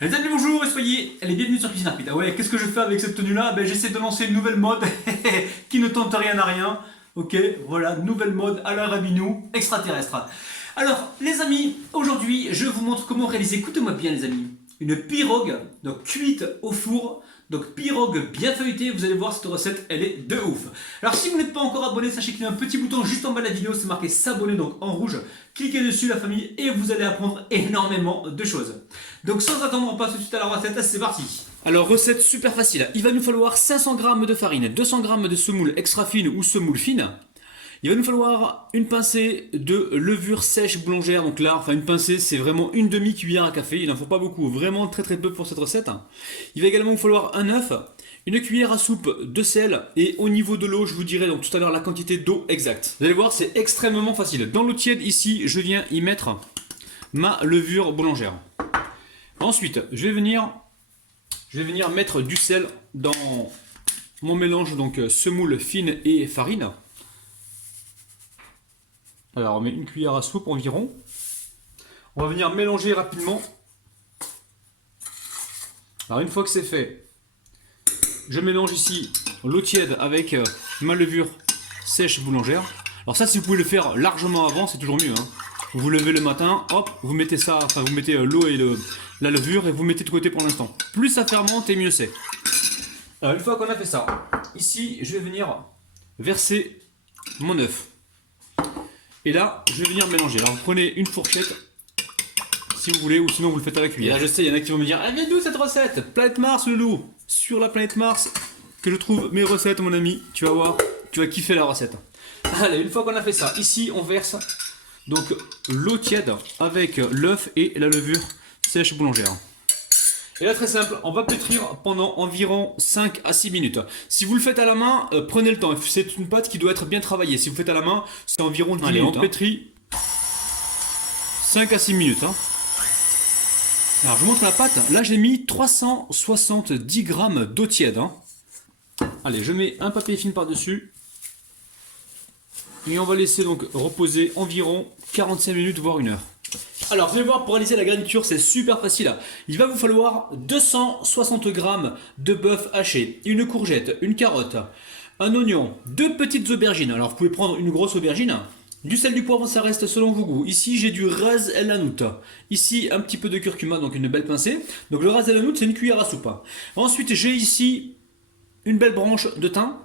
Les amis, bonjour et soyez les bienvenus sur Cuisine Rapide. Ah ouais, qu'est-ce que je fais avec cette tenue là? J'essaie de lancer une nouvelle mode qui ne tente rien à rien. Ok, voilà, nouvelle mode à la Rabinou extraterrestre. Alors, les amis, aujourd'hui, je vous montre comment réaliser, écoutez-moi bien les amis, une pirogue, donc cuite au four. Donc pirogue bien feuilletée, vous allez voir cette recette, elle est de ouf. Alors si vous n'êtes pas encore abonné, sachez qu'il y a un petit bouton juste en bas de la vidéo, c'est marqué s'abonner, donc en rouge. Cliquez dessus la famille et vous allez apprendre énormément de choses. Donc sans attendre, on passe tout de suite à la recette, c'est parti. Alors recette super facile, il va nous falloir 500 g de farine, 200 g de semoule extra fine ou semoule fine. Il va nous falloir une pincée de levure sèche boulangère, donc là, enfin une pincée, c'est vraiment une demi-cuillère à café, il n'en faut pas beaucoup, vraiment très très peu pour cette recette. Il va également vous falloir un œuf, une cuillère à soupe de sel, et au niveau de l'eau, je vous dirai donc tout à l'heure la quantité d'eau exacte. Vous allez voir, c'est extrêmement facile. Dans l'eau tiède, ici, je viens y mettre ma levure boulangère. Ensuite, je vais venir mettre du sel dans mon mélange, donc semoule fine et farine. Alors on met une cuillère à soupe environ. On va venir mélanger rapidement. Alors une fois que c'est fait, je mélange ici l'eau tiède avec ma levure sèche boulangère. Alors ça, si vous pouvez le faire largement avant, c'est toujours mieux, hein. Vous vous levez le matin, hop, vous mettez ça, enfin vous mettez l'eau et la levure et vous mettez de côté pour l'instant. Plus ça fermente et mieux c'est. Alors une fois qu'on a fait ça, ici je vais venir verser mon œuf. Et là, je vais venir mélanger. Alors, vous prenez une fourchette, si vous voulez, ou sinon vous le faites à la cuillère. Et là, je sais, il y en a qui vont me dire, elle vient d'où cette recette? Planète Mars, Loulou. Sur la planète Mars, que je trouve mes recettes, mon ami. Tu vas voir, tu vas kiffer la recette. Allez, une fois qu'on a fait ça, ici, on verse donc l'eau tiède avec l'œuf et la levure sèche boulangère. Et là, très simple, on va pétrir pendant environ 5 à 6 minutes. Si vous le faites à la main, prenez le temps. C'est une pâte qui doit être bien travaillée. Si vous faites à la main, c'est environ 10 minutes. On pétrit 5 à 6 minutes. Alors, je vous montre la pâte. Là, j'ai mis 370 g d'eau tiède. Allez, je mets un papier film par-dessus. Et on va laisser donc reposer environ 45 minutes, voire 1 heure. Alors, vous allez voir, pour réaliser la garniture, c'est super facile. Il va vous falloir 260 g de bœuf haché, une courgette, une carotte, un oignon, 2 petites aubergines. Alors, vous pouvez prendre une grosse aubergine. Du sel, du poivre, ça reste selon vos goûts. Ici, j'ai du ras el hanout. Ici, un petit peu de curcuma, donc une belle pincée. Donc, le ras el hanout, c'est une cuillère à soupe. Ensuite, j'ai ici une belle branche de thym.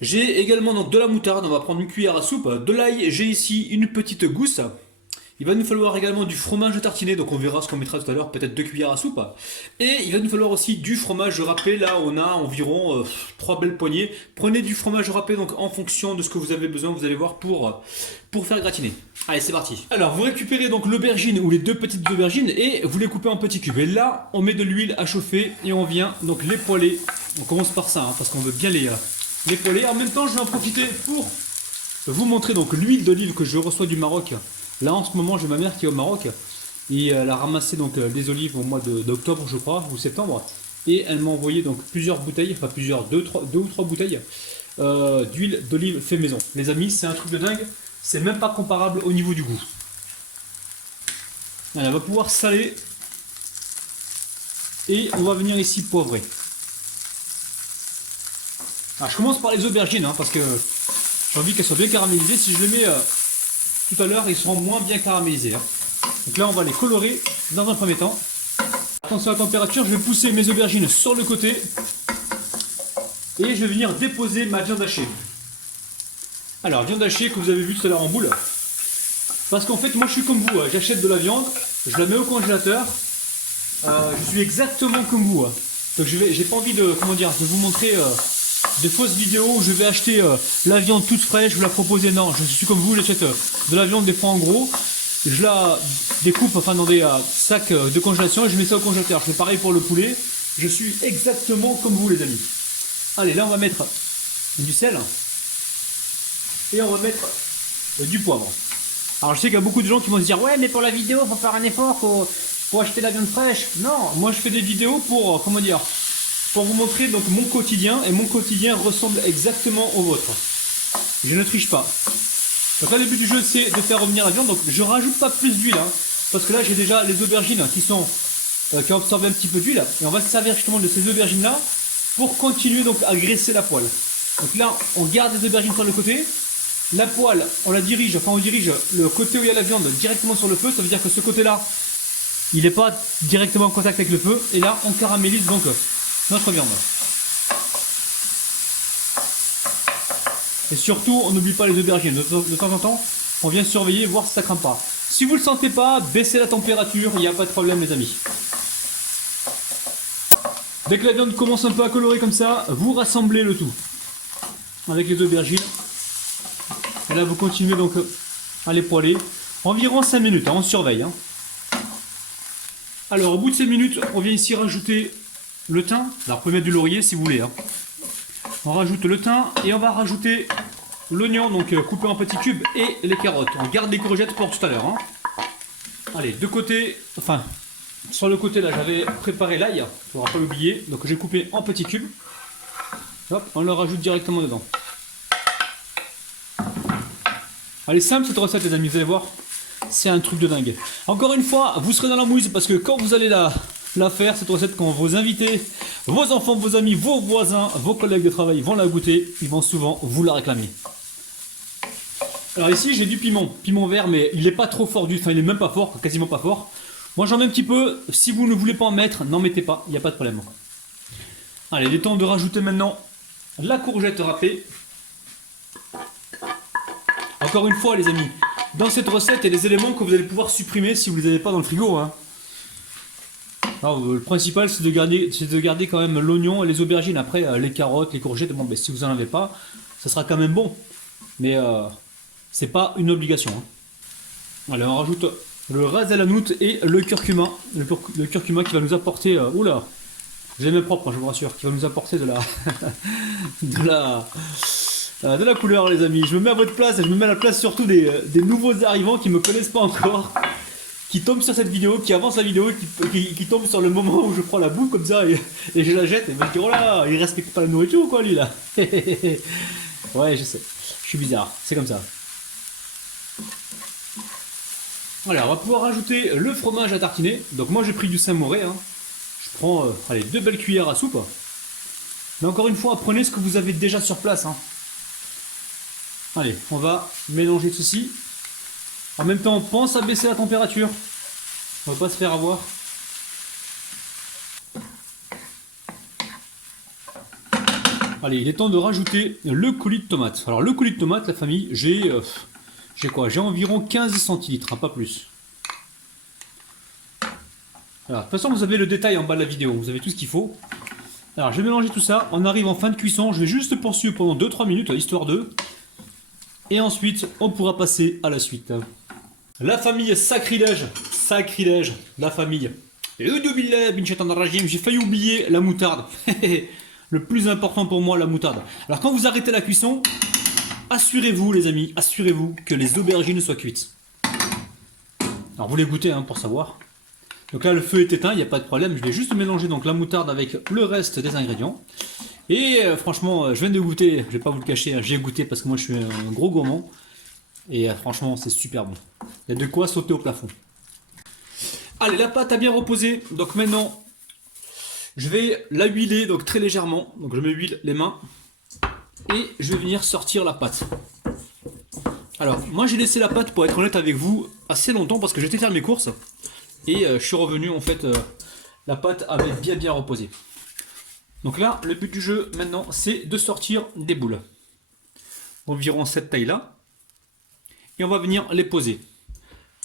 J'ai également donc de la moutarde, on va prendre une cuillère à soupe. De l'ail, j'ai ici une petite gousse. Il va nous falloir également du fromage tartiné, donc on verra ce qu'on mettra tout à l'heure, peut-être 2 cuillères à soupe. Et il va nous falloir aussi du fromage râpé, là on a environ 3 belles poignées. Prenez du fromage râpé donc en fonction de ce que vous avez besoin, vous allez voir, pour faire gratiner. Allez, c'est parti. Alors vous récupérez donc l'aubergine ou les 2 petites aubergines et vous les coupez en petits cubes. Et là on met de l'huile à chauffer et on vient donc les poêler. On commence par ça, parce qu'on veut bien les poêler. En même temps je vais en profiter pour vous montrer donc l'huile d'olive que je reçois du Maroc. Là en ce moment j'ai ma mère qui est au Maroc et elle a ramassé donc des olives au mois d'octobre je crois ou septembre et elle m'a envoyé donc plusieurs bouteilles, enfin plusieurs, 2 ou 3 bouteilles d'huile d'olive fait maison. Les amis, c'est un truc de dingue, c'est même pas comparable au niveau du goût. Elle va pouvoir saler et on va venir ici poivrer. Alors, je commence par les aubergines parce que j'ai envie qu'elles soient bien caramélisées. Si je les mets tout à l'heure, ils seront moins bien caramélisés. Donc là, on va les colorer dans un premier temps. Attention à la température, je vais pousser mes aubergines sur le côté. Et je vais venir déposer ma viande hachée. Alors, viande hachée que vous avez vu tout à l'heure en boule. Parce qu'en fait, moi je suis comme vous. J'achète de la viande, je la mets au congélateur. Je suis exactement comme vous. Donc j'ai pas envie de vous montrer des fausses vidéos où je vais acheter la viande toute fraîche, je vous la proposer. Non, je suis comme vous, j'achète de la viande des fois en gros, je la découpe dans des sacs de congélation et je mets ça au congélateur. Je fais pareil pour le poulet, je suis exactement comme vous les amis. Allez, là on va mettre du sel et on va mettre du poivre. Alors je sais qu'il y a beaucoup de gens qui vont se dire ouais mais pour la vidéo il faut faire un effort, faut acheter la viande fraîche. Non, moi je fais des vidéos pour pour vous montrer donc mon quotidien, et mon quotidien ressemble exactement au vôtre. Je ne triche pas. Donc là le but du jeu c'est de faire revenir la viande, donc je rajoute pas plus d'huile, parce que là j'ai déjà les aubergines qui sont qui a absorbé un petit peu d'huile. Et on va se servir justement de ces aubergines là pour continuer donc à graisser la poêle. Donc là, on garde les aubergines sur le côté. La poêle, on dirige le côté où il y a la viande directement sur le feu. Ça veut dire que ce côté-là, il n'est pas directement en contact avec le feu. Et là, on caramélise donc notre viande. Et surtout, on n'oublie pas les aubergines. De temps en temps, on vient surveiller, voir si ça crame pas. Si vous ne le sentez pas, baissez la température, il n'y a pas de problème les amis. Dès que la viande commence un peu à colorer comme ça, vous rassemblez le tout avec les aubergines. Et là, vous continuez donc à les poêler. Environ 5 minutes, hein, on surveille. Hein. Alors, au bout de 5 minutes, on vient ici rajouter le thym. Alors, vous pouvez mettre du laurier si vous voulez. Hein. On rajoute le thym et on va rajouter l'oignon, donc coupé en petits cubes, et les carottes. On garde les courgettes pour tout à l'heure. Hein. Allez, de côté, enfin, sur le côté là, j'avais préparé l'ail, il ne faudra pas l'oublier. Donc, j'ai coupé en petits cubes. Hop, on le rajoute directement dedans. Elle est simple cette recette les amis, vous allez voir, c'est un truc de dingue. Encore une fois, vous serez dans la mouise parce que quand vous allez la faire, cette recette, quand vos invités, vos enfants, vos amis, vos voisins, vos collègues de travail vont la goûter, ils vont souvent vous la réclamer. Alors ici j'ai du piment vert, mais il n'est pas trop fort, enfin il n'est même pas fort, quasiment pas fort. Moi j'en mets un petit peu, si vous ne voulez pas en mettre, n'en mettez pas, il n'y a pas de problème. Allez, il est temps de rajouter maintenant la courgette râpée. Encore une fois les amis, dans cette recette, il y a des éléments que vous allez pouvoir supprimer si vous ne les avez pas dans le frigo. Hein. Alors, le principal c'est de garder quand même l'oignon et les aubergines. Après les carottes, les courgettes, bon, ben, si vous n'en avez pas, ça sera quand même bon. Mais c'est pas une obligation. Hein. Allez, on rajoute le ras el hanout et le curcuma. Le curcuma qui va nous apporter... oula, j'ai mes propres, je vous rassure, qui va nous apporter de la couleur les amis. Je me mets à votre place et je me mets à la place surtout des nouveaux arrivants qui ne me connaissent pas encore, qui tombent sur cette vidéo, qui avancent la vidéo, qui tombent sur le moment où je prends la bouffe comme ça et je la jette et me disent oh là, il respecte pas la nourriture ou quoi lui là. Ouais je sais, je suis bizarre, c'est comme ça. Voilà, on va pouvoir rajouter le fromage à tartiner. Donc moi j'ai pris du Saint-Moré, hein. Je prends allez, 2 belles cuillères à soupe. Mais encore une fois, prenez ce que vous avez déjà sur place. Hein. Allez, on va mélanger ceci. En même temps, on pense à baisser la température. On va pas se faire avoir. Allez, il est temps de rajouter le coulis de tomate. Alors le coulis de tomate, la famille, j'ai quoi? J'ai environ 15 centilitres, hein, pas plus. Alors, de toute façon, vous avez le détail en bas de la vidéo. Vous avez tout ce qu'il faut. Alors, je vais mélanger tout ça. On arrive en fin de cuisson. Je vais juste poursuivre pendant 2-3 minutes, histoire de... Et ensuite, on pourra passer à la suite. La famille, sacrilège, la famille. J'ai failli oublier la moutarde. Le plus important pour moi, la moutarde. Alors quand vous arrêtez la cuisson, assurez-vous les amis, assurez-vous que les aubergines soient cuites. Alors vous les goûtez hein, pour savoir. Donc là le feu est éteint, il n'y a pas de problème. Je vais juste mélanger donc la moutarde avec le reste des ingrédients. Et franchement, je viens de goûter, je vais pas vous le cacher, hein, j'ai goûté parce que moi je suis un gros gourmand. Et franchement, c'est super bon. Il y a de quoi sauter au plafond. Allez, la pâte a bien reposé. Donc maintenant, je vais la huiler donc très légèrement. Donc je me huile les mains. Et je vais venir sortir la pâte. Alors, moi j'ai laissé la pâte, pour être honnête avec vous, assez longtemps parce que j'étais faire mes courses. Et je suis revenu, en fait, la pâte avait bien reposé. Donc là, le but du jeu maintenant, c'est de sortir des boules. Environ cette taille-là. Et on va venir les poser.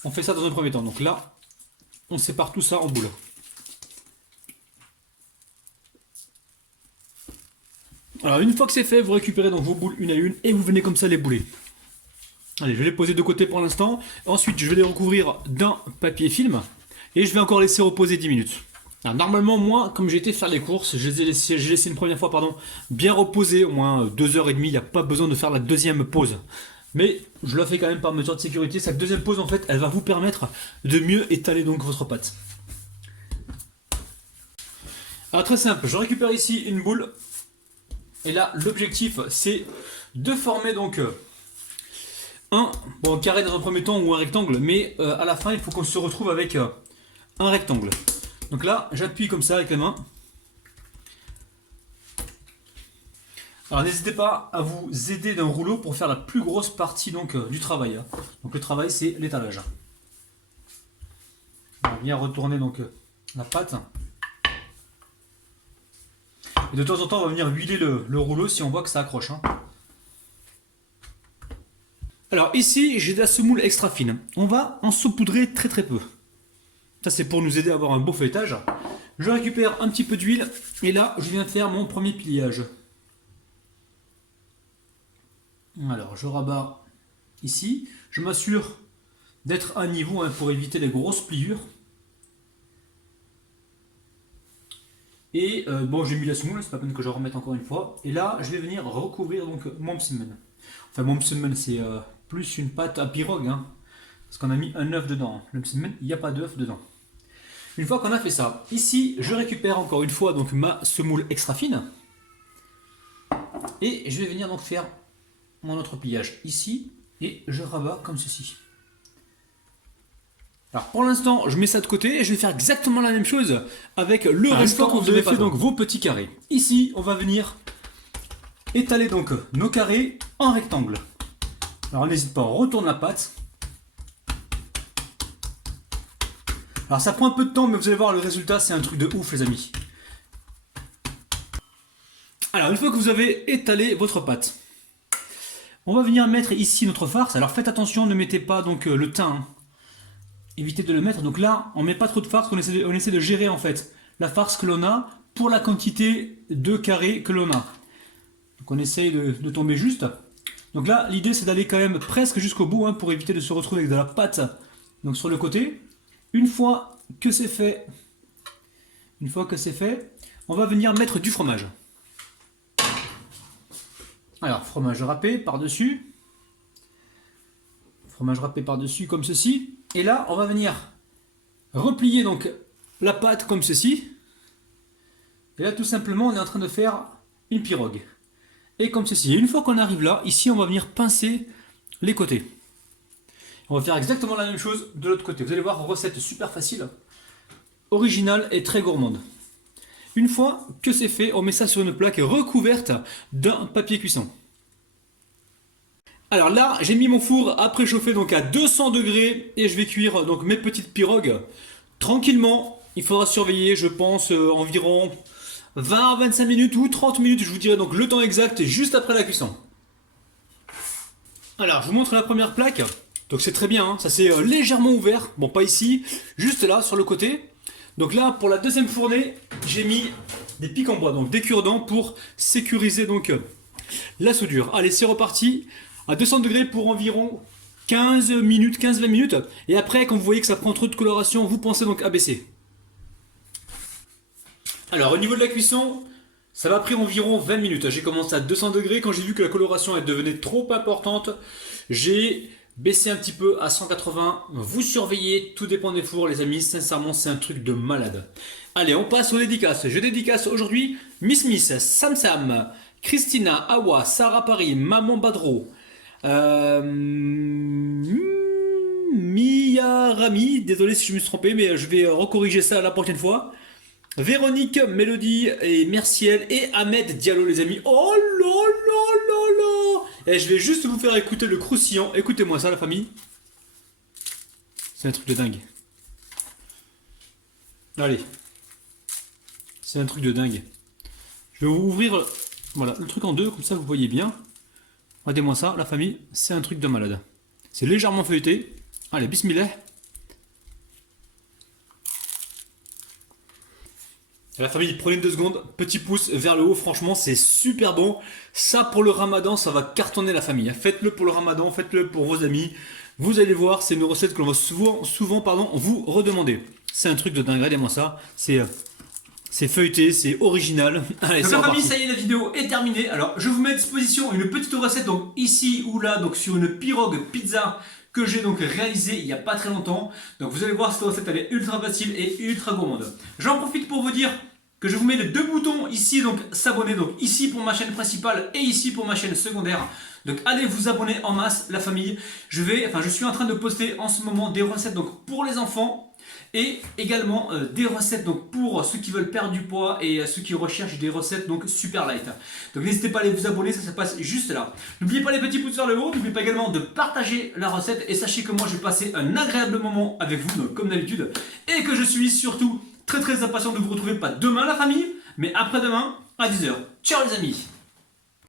On fait ça dans un premier temps. Donc là, on sépare tout ça en boules. Alors une fois que c'est fait, vous récupérez donc vos boules une à une et vous venez comme ça les bouler. Allez, je vais les poser de côté pour l'instant. Ensuite, je vais les recouvrir d'un papier film et je vais encore laisser reposer 10 minutes. Alors, normalement, moi, comme j'ai été faire les courses, j'ai laissé une première fois, bien reposer, au moins 2h30. Il n'y a pas besoin de faire la deuxième pause. Mais je la fais quand même par mesure de sécurité. Cette deuxième pause, en fait, elle va vous permettre de mieux étaler donc votre pâte. Alors très simple, je récupère ici une boule. Et là, l'objectif, c'est de former donc un carré dans un premier temps ou un rectangle. Mais à la fin, il faut qu'on se retrouve avec un rectangle. Donc là, j'appuie comme ça avec la main. Alors n'hésitez pas à vous aider d'un rouleau pour faire la plus grosse partie donc, du travail. Hein. Donc le travail, c'est l'étalage. On va bien retourner donc la pâte. Et de temps en temps, on va venir huiler le rouleau si on voit que ça accroche. Hein. Alors ici, j'ai de la semoule extra fine. On va en saupoudrer très très peu. Ça c'est pour nous aider à avoir un beau feuilletage. Je récupère un petit peu d'huile et là, je viens faire mon premier pliage. Alors, je rabats ici. Je m'assure d'être à niveau hein, pour éviter les grosses pliures. Et bon, j'ai mis la semoule, c'est pas la peine que je remette encore une fois. Et là, je vais venir recouvrir donc mon msemen. Enfin, mon msemen, c'est plus une pâte à pirogue, hein, parce qu'on a mis un œuf dedans. Le msemen, il n'y a pas d'œuf dedans. Une fois qu'on a fait ça, ici, je récupère encore une fois donc ma semoule extra fine. Et je vais venir donc faire mon autre pliage ici. Et je rabats comme ceci. Alors pour l'instant, je mets ça de côté et je vais faire exactement la même chose avec le restant que vous avez fait donc vos petits carrés. Ici, on va venir étaler donc nos carrés en rectangle. Alors n'hésite pas, on retourne la pâte. Alors ça prend un peu de temps, mais vous allez voir le résultat, c'est un truc de ouf les amis. Alors une fois que vous avez étalé votre pâte, on va venir mettre ici notre farce. Alors faites attention, ne mettez pas donc le thym. Hein. Évitez de le mettre. Donc là, on ne met pas trop de farce, on essaie de gérer en fait la farce que l'on a pour la quantité de carrés que l'on a. Donc on essaye de tomber juste. Donc là, l'idée c'est d'aller quand même presque jusqu'au bout hein, pour éviter de se retrouver avec de la pâte donc sur le côté. Une fois que c'est fait, on va venir mettre du fromage. Alors, fromage râpé par-dessus. Fromage râpé par-dessus comme ceci. Et là, on va venir replier donc la pâte comme ceci. Et là, tout simplement, on est en train de faire une pirogue. Et comme ceci. Et une fois qu'on arrive là, ici, on va venir pincer les côtés. On va faire exactement la même chose de l'autre côté. Vous allez voir, recette super facile, originale et très gourmande. Une fois que c'est fait, on met ça sur une plaque recouverte d'un papier cuisson. Alors là, j'ai mis mon four à préchauffer donc à 200 degrés et je vais cuire donc mes petites pirogues tranquillement. Il faudra surveiller, je pense, environ 20 à 25 minutes ou 30 minutes, je vous dirai donc le temps exact juste après la cuisson. Alors, je vous montre la première plaque. Donc c'est très bien, hein, ça s'est légèrement ouvert. Bon, pas ici, juste là, sur le côté. Donc là, pour la deuxième fournée, j'ai mis des pics en bois, donc des cure-dents pour sécuriser donc la soudure. Allez, c'est reparti à 200 degrés pour environ 15 minutes, 15-20 minutes. Et après, quand vous voyez que ça prend trop de coloration, vous pensez donc à baisser. Alors, au niveau de la cuisson, ça m'a pris environ 20 minutes. J'ai commencé à 200 degrés. Quand j'ai vu que la coloration elle devenait trop importante, j'ai baissé un petit peu à 180. Vous surveillez, tout dépend des fours, les amis. Sincèrement, c'est un truc de malade. Allez, on passe aux dédicaces. Je dédicace aujourd'hui Miss Miss, Sam Sam, Christina, Awa, Sarah Paris, Maman Badro, Mia Rami. Désolé si je me suis trompé, mais je vais recorriger ça la prochaine fois. Véronique, Mélodie et Merciel et Ahmed Diallo les amis. Oh là là là là. Et je vais juste vous faire écouter le croustillant. Écoutez-moi ça la famille. C'est un truc de dingue. Allez. C'est un truc de dingue. Je vais vous ouvrir voilà, le truc en deux, comme ça vous voyez bien. Regardez-moi ça la famille. C'est un truc de malade. C'est légèrement feuilleté. Allez, bismillah. La famille, prenez 2 secondes, petit pouce vers le haut, franchement c'est super bon. Ça pour le ramadan, ça va cartonner la famille. Faites-le pour le ramadan, faites-le pour vos amis. Vous allez voir, c'est une recette que l'on va souvent vous redemander. C'est un truc de dingue, regardez-moi ça. C'est feuilleté, c'est original. Allez, donc la famille, ça y est, la vidéo est terminée. Alors je vous mets à disposition une petite recette donc ici ou là, donc sur une pirogue pizza que j'ai donc réalisé il n'y a pas très longtemps. Donc vous allez voir, cette recette elle est ultra facile et ultra gourmande. J'en profite pour vous dire que je vous mets les 2 boutons ici, donc s'abonner, donc ici pour ma chaîne principale et ici pour ma chaîne secondaire. Donc allez vous abonner en masse la famille. Je suis en train de poster en ce moment des recettes donc pour les enfants. Et également des recettes donc pour ceux qui veulent perdre du poids et ceux qui recherchent des recettes donc super light. Donc n'hésitez pas à aller vous abonner, ça se passe juste là. N'oubliez pas les petits pouces vers le haut, n'oubliez pas également de partager la recette et sachez que moi je vais passer un agréable moment avec vous donc, comme d'habitude et que je suis surtout très impatient de vous retrouver pas demain la famille mais après-demain à 10h. Ciao les amis.